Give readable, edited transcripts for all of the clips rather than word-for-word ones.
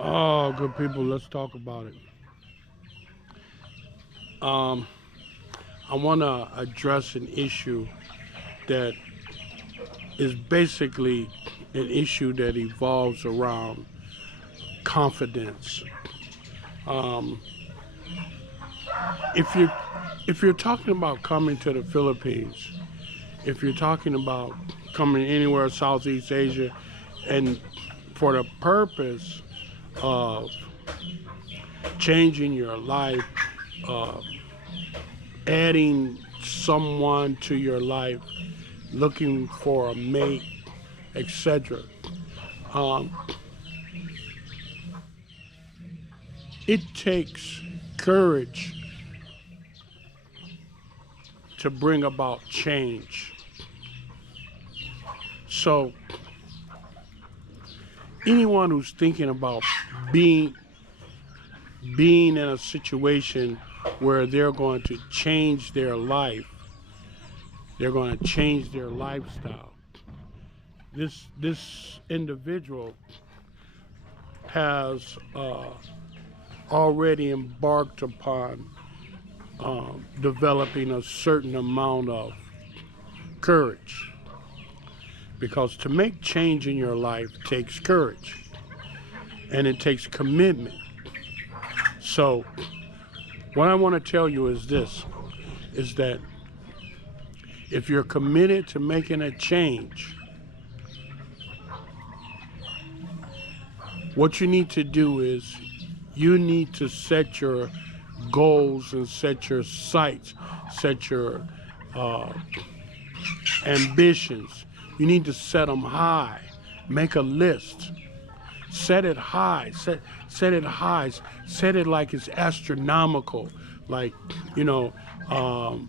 Oh, good people, let's talk about it. Um, I want to address an issue that is basically an issue that evolves around confidence. Um, if you if you're talking about coming to the Philippines, if you're talking about coming anywhere Southeast Asia, and for the purpose of changing your life, uh, adding someone to your life, looking for a mate, etc. Um, it takes courage to bring about change. So, anyone who's thinking about being being in a situation where they're going to change their life, they're going to change their lifestyle. This individual has already embarked upon developing a certain amount of courage, because to make change in your life takes courage and it takes commitment. So what I want to tell you is this, is that if you're committed to making a change, what you need to do is you need to set your goals and set your sights, set your uh, ambitions. You need to set them high. Make a list. Set it high. Set it high. Set it like it's astronomical. Like, you know, um,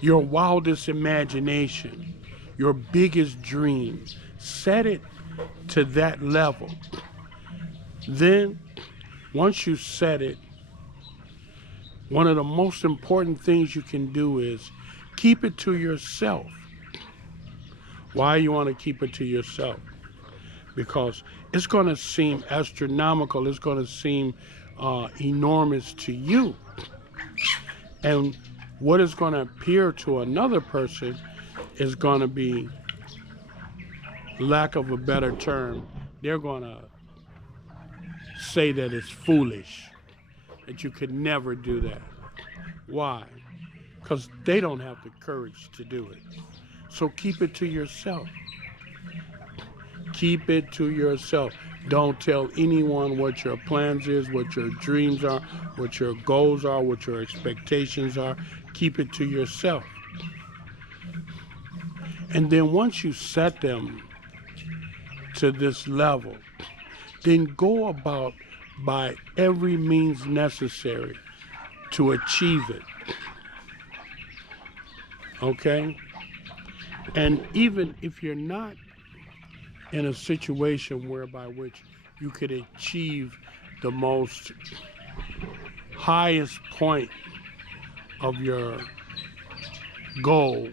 your wildest imagination, your biggest dream. Set it to that level. Then, once you set it, one of the most important things you can do is keep it to yourself. Why you want to keep it to yourself? Because it's going to seem astronomical. It's going to seem enormous to you. And what is going to appear to another person is going to be, lack of a better term, they're going to say that it's foolish, that you could never do that. Why? Because they don't have the courage to do it. So keep it to yourself. Keep it to yourself. Don't tell anyone what your plans is, what your dreams are, what your goals are, what your expectations are. Keep it to yourself. And then once you set them to this level, then go about by every means necessary to achieve it. Okay? And even if you're not in a situation whereby which you could achieve the most highest point of your goal,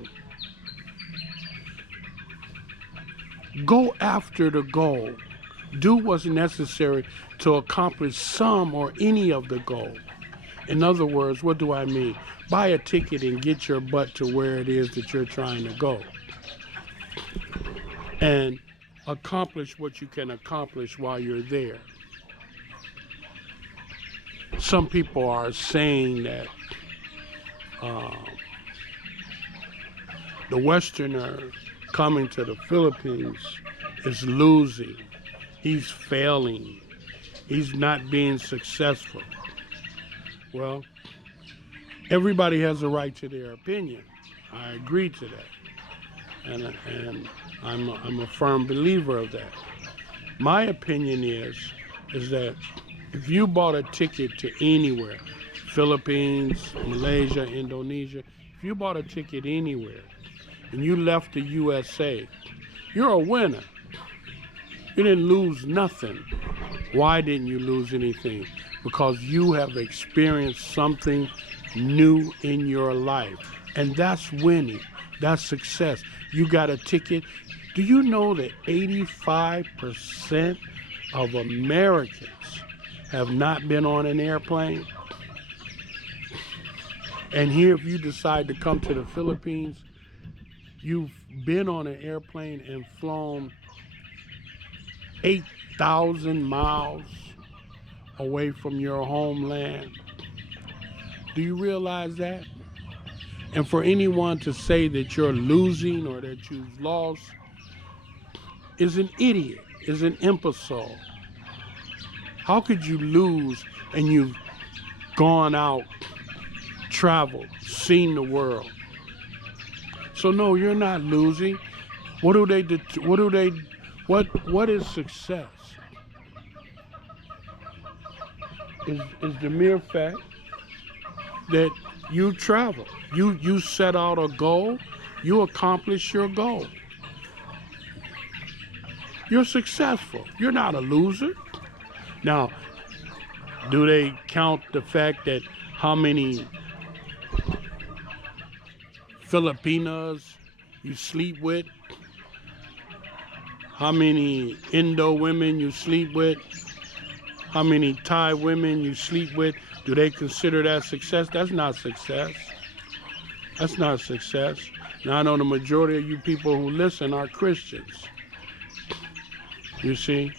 go after the goal. Do what's necessary to accomplish some or any of the goal. In other words, what do I mean? Buy a ticket and get your butt to where it is that you're trying to go. And accomplish what you can accomplish while you're there. Some people are saying that uh, the Westerner coming to the Philippines is losing. He's failing. He's not being successful. Well, everybody has a right to their opinion. I agree to that. And I'm a firm believer of that. My opinion is that if you bought a ticket to anywhere, Philippines, Malaysia, Indonesia, if you bought a ticket anywhere and you left the USA, you're a winner. You didn't lose nothing. Why didn't you lose anything? Because you have experienced something new in your life. And that's winning. That's success. You got a ticket. Do you know that 85% of Americans have not been on an airplane. And here, if you decide to come to the Philippines, you've been on an airplane and flown 8,000 miles away from your homeland. Do you realize that? And for anyone to say that you're losing or that you've lost is an idiot, is an imbecile. How could you lose and you've gone out, traveled, seen the world? So no, you're not losing. What is success? Is the mere fact that you travel. You set out a goal, you accomplish your goal. You're successful. You're not a loser. Now, do they count the fact that how many Filipinas you sleep with? How many Indo women you sleep with? How many Thai women you sleep with? Do they consider that success? That's not success. That's not success. Now, I know the majority of you people who listen are Christians. You see?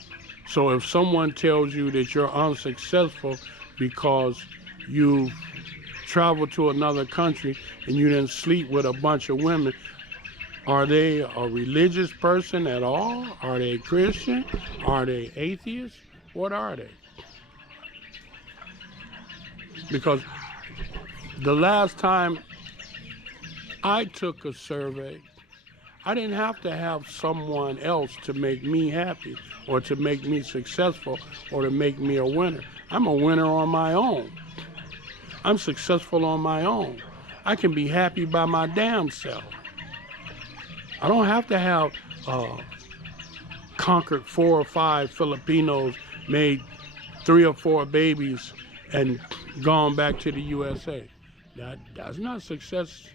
So if someone tells you that you're unsuccessful because you travel to another country and you didn't sleep with a bunch of women, are they a religious person at all? Are they Christian? Are they atheists? What are they? Because the last time I took a survey, I didn't have to have someone else to make me happy or to make me successful or to make me a winner. I'm a winner on my own. I'm successful on my own. I can be happy by my damn self. I don't have to have conquered 4 or 5 Filipinos, made 3 or 4 babies, and gone back to the USA. That's not success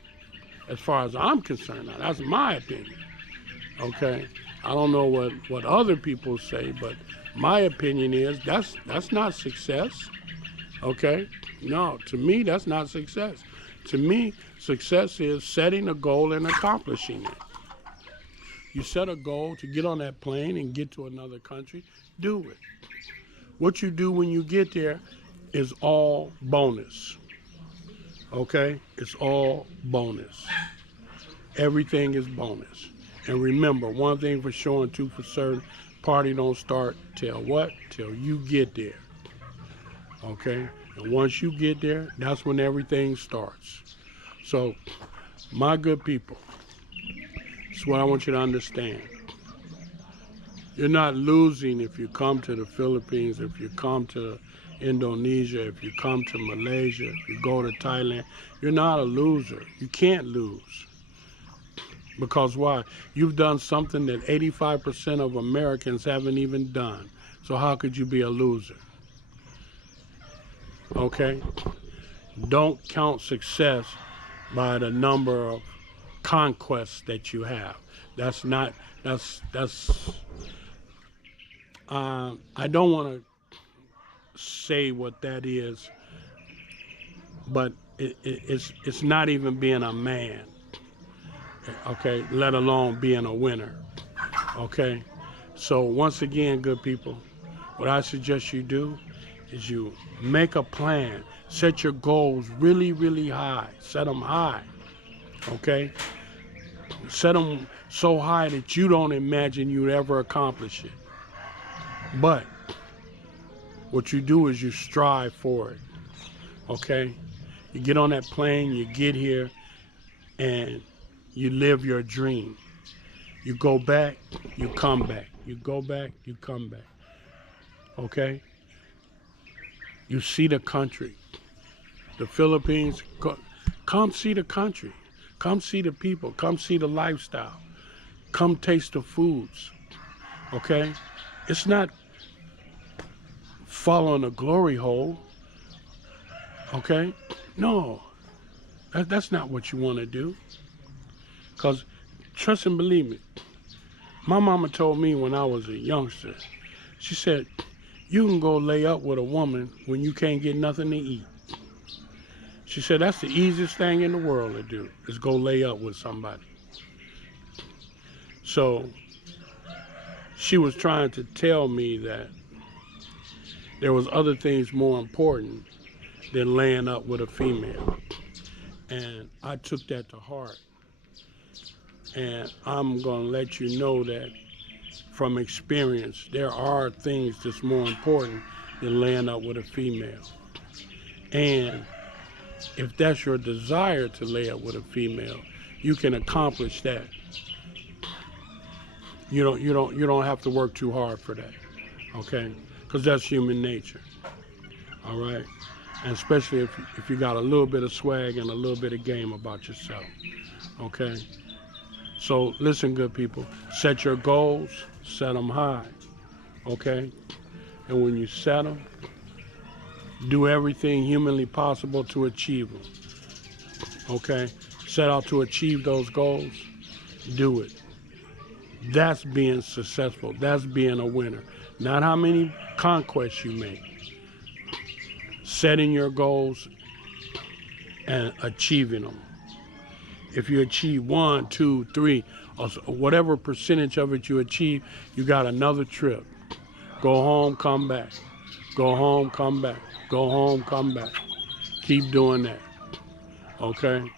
as far as I'm concerned. Now, that's my opinion. Okay? I don't know what other people say, but my opinion is that's not success. Okay? No, to me, that's not success. To me, success is setting a goal and accomplishing it. You set a goal to get on that plane and get to another country, do it. What you do when you get there is all bonus. Okay? It's all bonus. Everything is bonus. And remember, one thing for sure and two for certain, party don't start till what? Till you get there. Okay? And once you get there, that's when everything starts. So, my good people, that's what I want you to understand. You're not losing if you come to the Philippines, if you come to Indonesia, if you come to Malaysia, if you go to Thailand. You're not a loser. You can't lose. Because why? You've done something that 85% of Americans haven't even done. So how could you be a loser? Okay? Don't count success by the number of conquests that you have. I don't want to say what that is, but it's not even being a man, okay, let alone being a winner, okay? So once again, good people, what I suggest you do is you make a plan, set your goals really, really high, set them high, okay? Set them so high that you don't imagine you'd ever accomplish it. But what you do is you strive for it, okay? You get on that plane, you get here, and you live your dream. You go back, you come back. You go back, you come back, okay? You see the country. The Philippines, come see the country. Come see the people. Come see the lifestyle. Come taste the foods, okay? It's not following a glory hole, okay? No, that's not what you want to do. Because trust and believe me, my mama told me when I was a youngster, She said, you can go lay up with a woman when you can't get nothing to eat. She said, that's the easiest thing in the world to do, is go lay up with somebody. So she was trying to tell me that there was other things more important than laying up with a female. And I took that to heart. And I'm going to let you know that from experience, there are things that's more important than laying up with a female. And if that's your desire to lay up with a female, you can accomplish that. You don't have to work too hard for that, okay? Because that's human nature, all right? And especially if you got a little bit of swag and a little bit of game about yourself, okay? So listen, good people, set your goals, set them high, okay? And when you set them, do everything humanly possible to achieve them, okay? Set out to achieve those goals, do it. That's being successful. That's being a winner. Not how many conquests you make. Setting your goals and achieving them. If you achieve 1, 2, 3, or whatever percentage of it you achieve, you got another trip. Go home, come back. Go home, come back. Go home, come back. Keep doing that. Okay?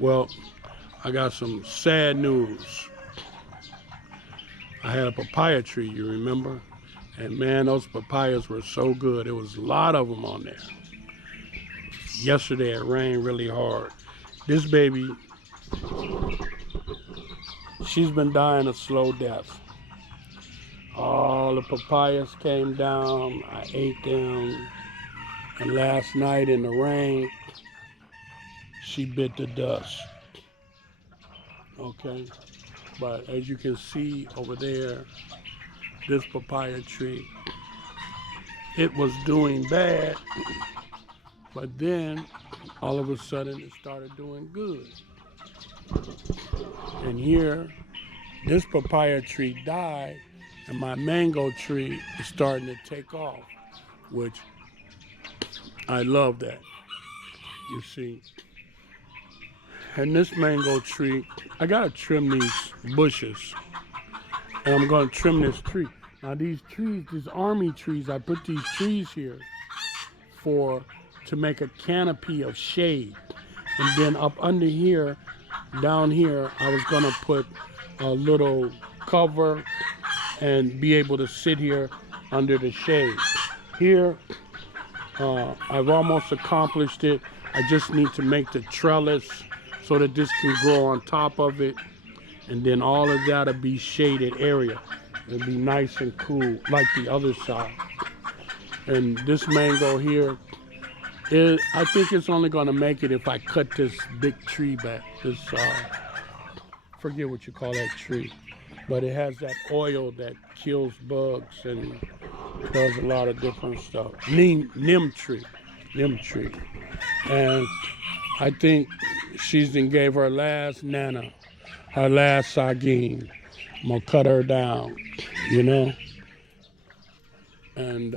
Well, I got some sad news. I had a papaya tree, you remember? And man, those papayas were so good. There was a lot of them on there. Yesterday it rained really hard. This baby, she's been dying a slow death. All the papayas came down, I ate them, and last night in the rain, she bit the dust. Okay, but as you can see over there, this papaya tree, it was doing bad, but then all of a sudden it started doing good. And here, this papaya tree died, and my mango tree is starting to take off, which I love that, you see. And this mango tree, I gotta trim these bushes, and I'm gonna trim this tree. Now these trees, these army trees, I put these trees here to make a canopy of shade. And then up under here, down here, I was gonna put a little cover and be able to sit here under the shade. Here, I've almost accomplished it. I just need to make the trellis so that this can grow on top of it. And then all of that'll be shaded area. It'll be nice and cool, like the other side. And this mango here, I think it's only gonna make it if I cut this big tree back. This, forget what you call that tree. But it has that oil that kills bugs and does a lot of different stuff. Neem tree. And I think she's then gave her last nana, her last sagine. I'm gonna cut her down, you know? And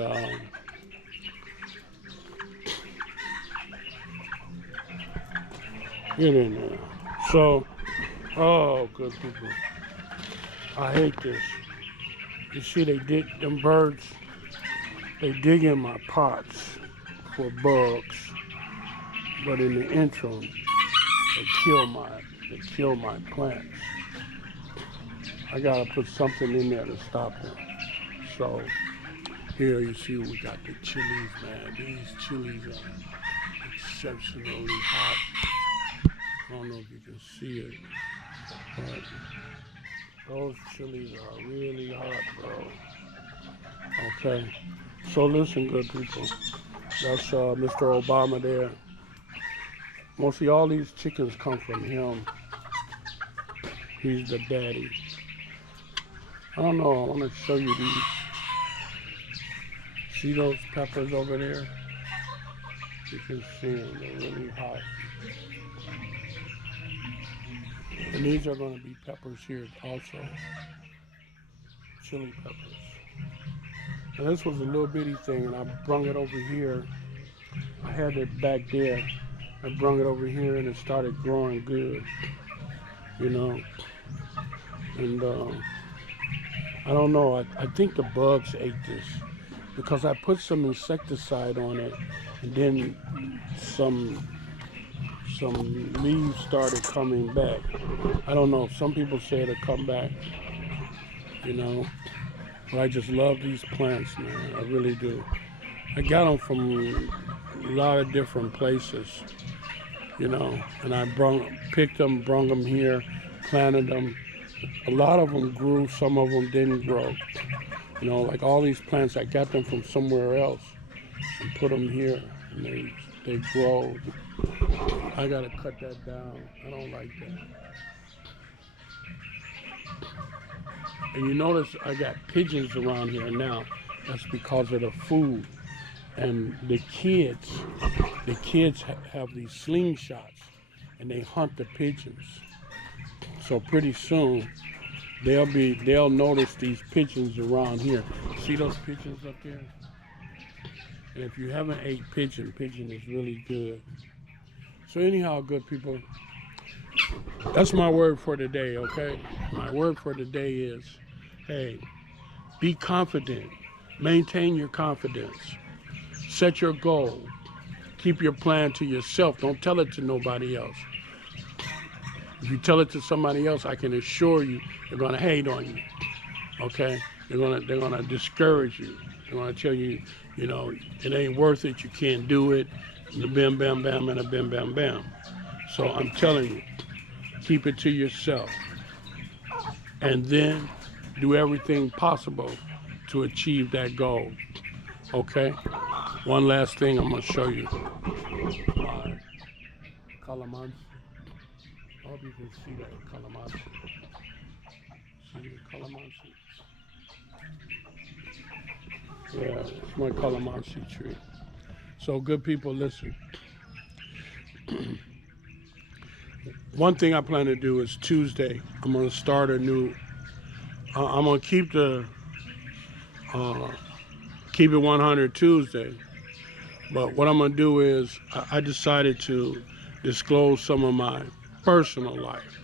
get in there. So, oh, good people. I hate this. You see, them birds, they dig in my pots for bugs, but in the interim, they kill my plants. I gotta put something in there to stop them. So here you see we got the chilies, man. These chilies are exceptionally hot. I don't know if you can see it, but those chilies are really hot, bro. Okay, so listen, good people. That's Mr. Obama there. Mostly all these chickens come from him. He's the daddy. I don't know, I want to show you these. See those peppers over there? You can see them, they're really hot. And these are going to be peppers here also. chili peppers. And this was a little bitty thing, and I brung it over here. I had it back there. I brung it over here, and it started growing good, you know. And I don't know. I think the bugs ate this because I put some insecticide on it, and then some leaves started coming back. I don't know. Some people say it'll come back, you know. But I just love these plants, man. I really do. I got them from a lot of different places, you know. And I picked them, brung them here, planted them. A lot of them grew. Some of them didn't grow. You know, like all these plants, I got them from somewhere else and put them here, and they grow. I gotta cut that down. I don't like that. And you notice I got pigeons around here now. That's because of the food. And the kids have these slingshots, and they hunt the pigeons. So pretty soon, they'll notice these pigeons around here. See those pigeons up there? And if you haven't ate pigeon is really good. So anyhow, good people, that's my word for today, okay? My word for today is, hey, be confident. Maintain your confidence. Set your goal. Keep your plan to yourself. Don't tell it to nobody else. If you tell it to somebody else, I can assure you they're gonna hate on you. Okay? They're gonna discourage you. They're gonna tell you, you know, it ain't worth it, you can't do it, and a bam bam bam and a bam bam bam. So I'm telling you, keep it to yourself. And then do everything possible to achieve that goal. Okay? One last thing I'm gonna show you. Calamansi. I hope you can see that calamansi. See the calamansi? Yeah, it's my calamansi tree. So good people, listen. One thing I plan to do is Tuesday, I'm gonna start a new, I'm gonna keep keep it 100 Tuesday. But what I'm gonna do is I decided to disclose some of my personal life.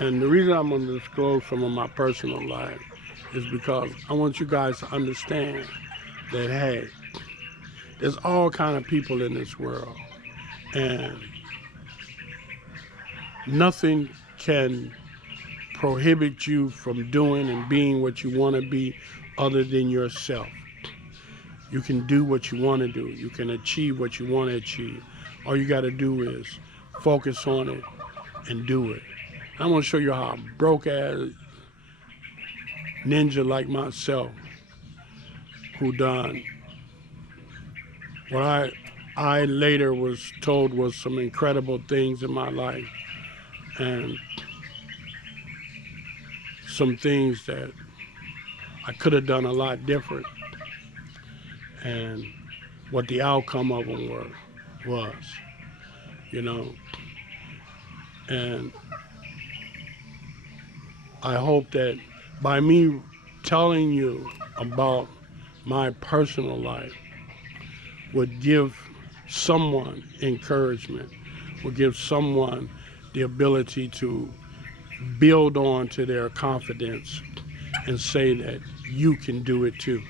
And the reason I'm gonna disclose some of my personal life is because I want you guys to understand that, hey, there's all kind of people in this world, and nothing can prohibit you from doing and being what you want to be other than yourself. You can do what you want to do. You can achieve what you want to achieve. All you got to do is focus on it and do it. I'm going to show you how a broke-ass ninja like myself, who done what I later was told was some incredible things in my life, and some things that I could have done a lot different, and what the outcome of them was, you know. And I hope that by me telling you about my personal life would give someone encouragement, would give someone the ability to build on to their confidence and say that you can do it too.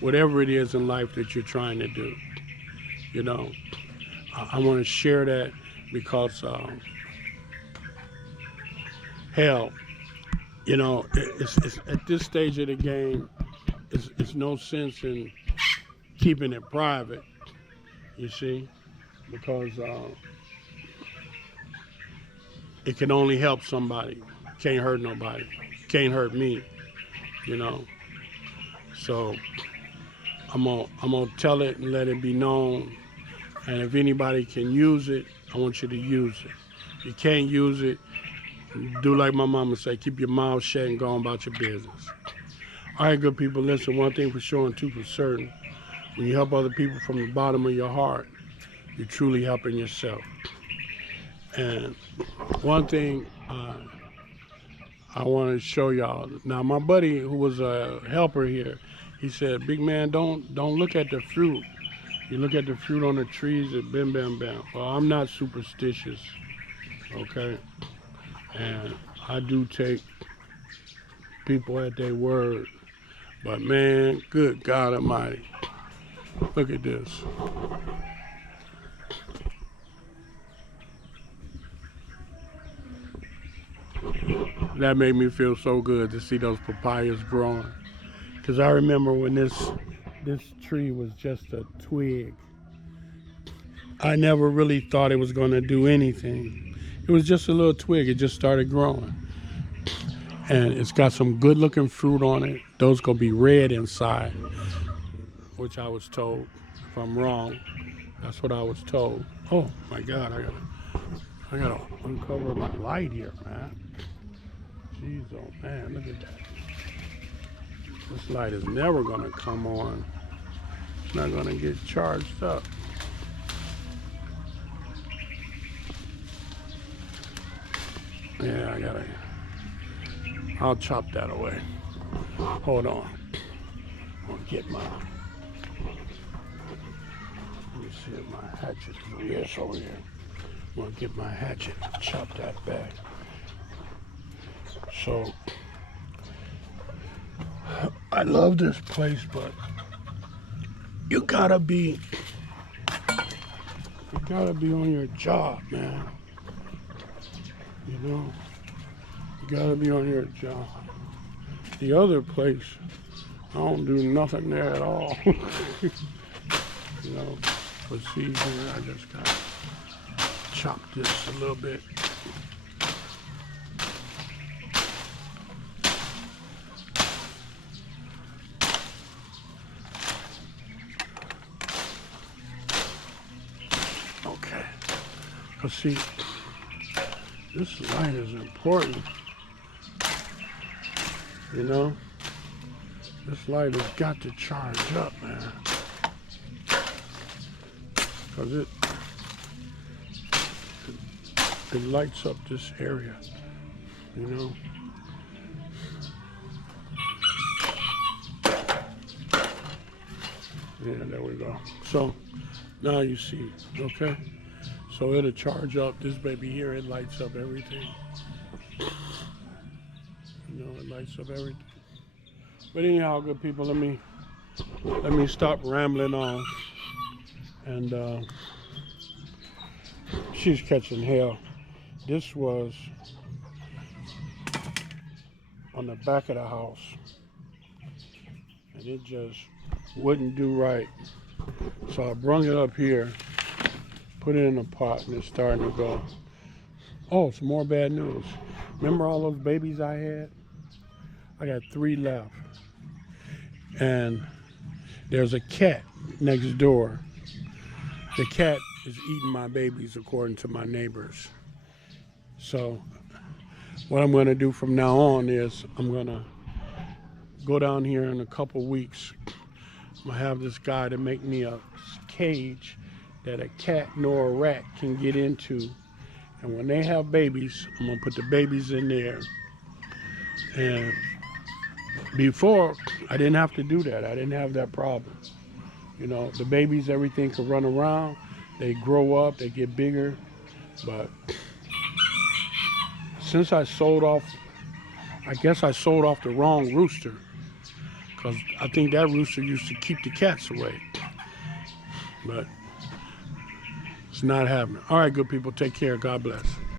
Whatever it is in life that you're trying to do, you know. I want to share that because, hell, you know, it's at this stage of the game, it's no sense in keeping it private, you see, because it can only help somebody. Can't hurt nobody. Can't hurt me, you know. So I'm gonna tell it and let it be known. And if anybody can use it, I want you to use it. If you can't use it, do like my mama say, keep your mouth shut and go on about your business. All right, good people, listen, one thing for sure and two for certain. When you help other people from the bottom of your heart, you're truly helping yourself. And one thing I want to show y'all. Now, my buddy who was a helper here, he said, "Big man, don't look at the fruit. You look at the fruit on the trees and bam, bam, bam." Well, I'm not superstitious, okay? And I do take people at their word. But man, good God Almighty, look at this. That made me feel so good to see those papayas growing. Because I remember when this tree was just a twig. I never really thought it was going to do anything. It was just a little twig. It just started growing. And it's got some good looking fruit on it. Those going to be red inside, which I was told. If I'm wrong, that's what I was told. Oh my God, I gotta uncover my light here, man. Jeez, oh man, look at that. This light is never gonna come on. It's not gonna get charged up. Yeah, I'll chop that away. Hold on. I'll get my, let me see if my hatchet is, yes, over here. I'm gonna get my hatchet and chop that back. So, I love this place, but you gotta be on your job, man. You know, you gotta be on your job. The other place, I don't do nothing there at all. You know, but see here, I just gotta chop this a little bit. Okay, cause see, this light is important. You know, this light has got to charge up, man, because it lights up this area, you know. Yeah, there we go. So now you see, okay? So it'll charge up this baby here. It lights up everything. You know, it lights up everything. But anyhow, good people, let me stop rambling on. And she's catching hell. This was on the back of the house, and it just wouldn't do right. So I brung it up here, put it in a pot, and it's starting to go. Oh, some more bad news. Remember all those babies I had? I got 3 left. And there's a cat next door. The cat is eating my babies, according to my neighbors. So what I'm going to do from now on is I'm going to go down here in a couple weeks. I'm going to have this guy to make me a cage that a cat nor a rat can get into. And when they have babies, I'm going to put the babies in there. And before, I didn't have to do that. I didn't have that problem. You know, the babies, everything could run around. They grow up, they get bigger. But since I sold off, I guess I sold off the wrong rooster. Because I think that rooster used to keep the cats away. But it's not happening. All right, good people, take care. God bless.